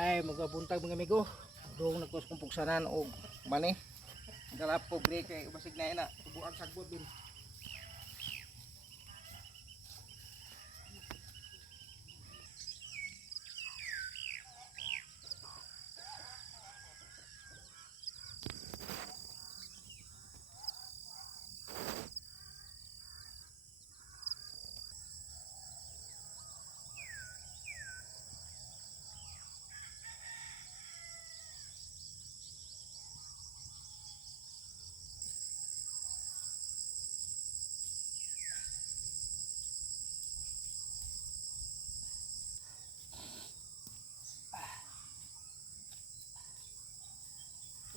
Ay magabuntag mga amigo. Dong nagkos kong pugsanan og mani. Galap ko break kay basig na ina tubuan sagbot din.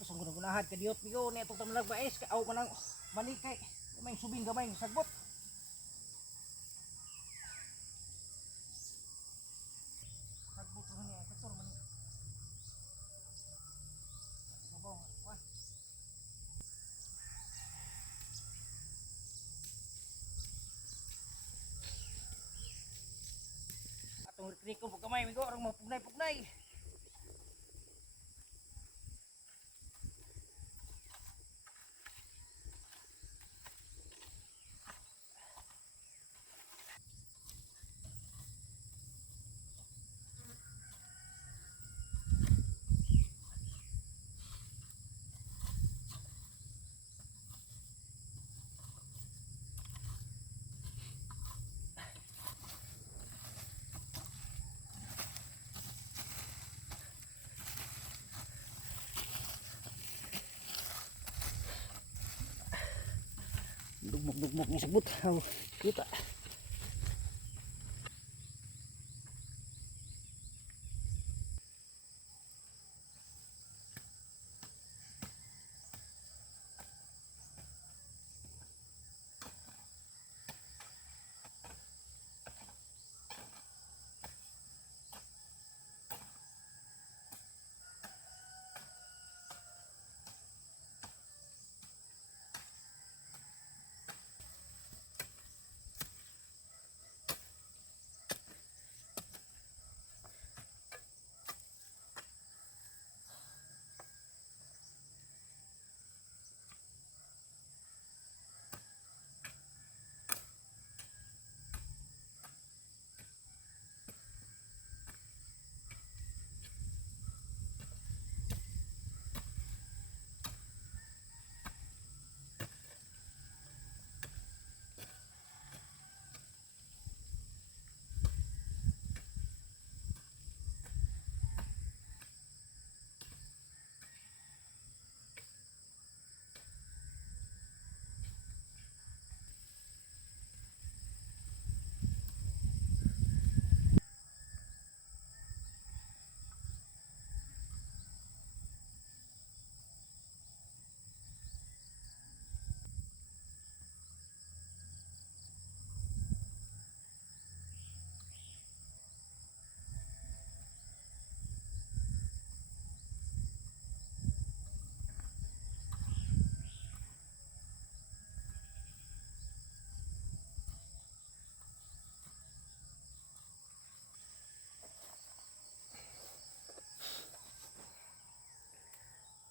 Terus ang gunagunahan kadiyot bigo ni atong tamalag bais ka aw manang mani kay may subing gamay sagbot. Sagbot ro ni kator man. Sabong, wah. Atong rikrik ko gamay bigo arang mapugnay-pugnay. Dugmok-dugmok ni sagbot. Aw, kita.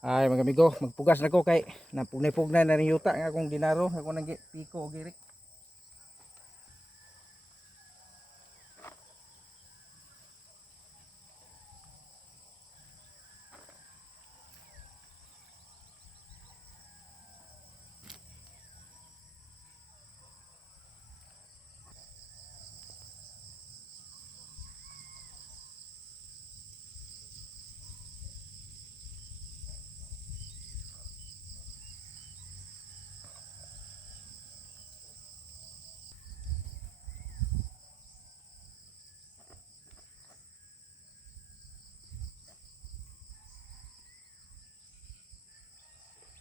Ay mga amigo, magpugas na ko kay napugnay-pugnay na rin yuta nga akong dinaro, ako nang piko o girik.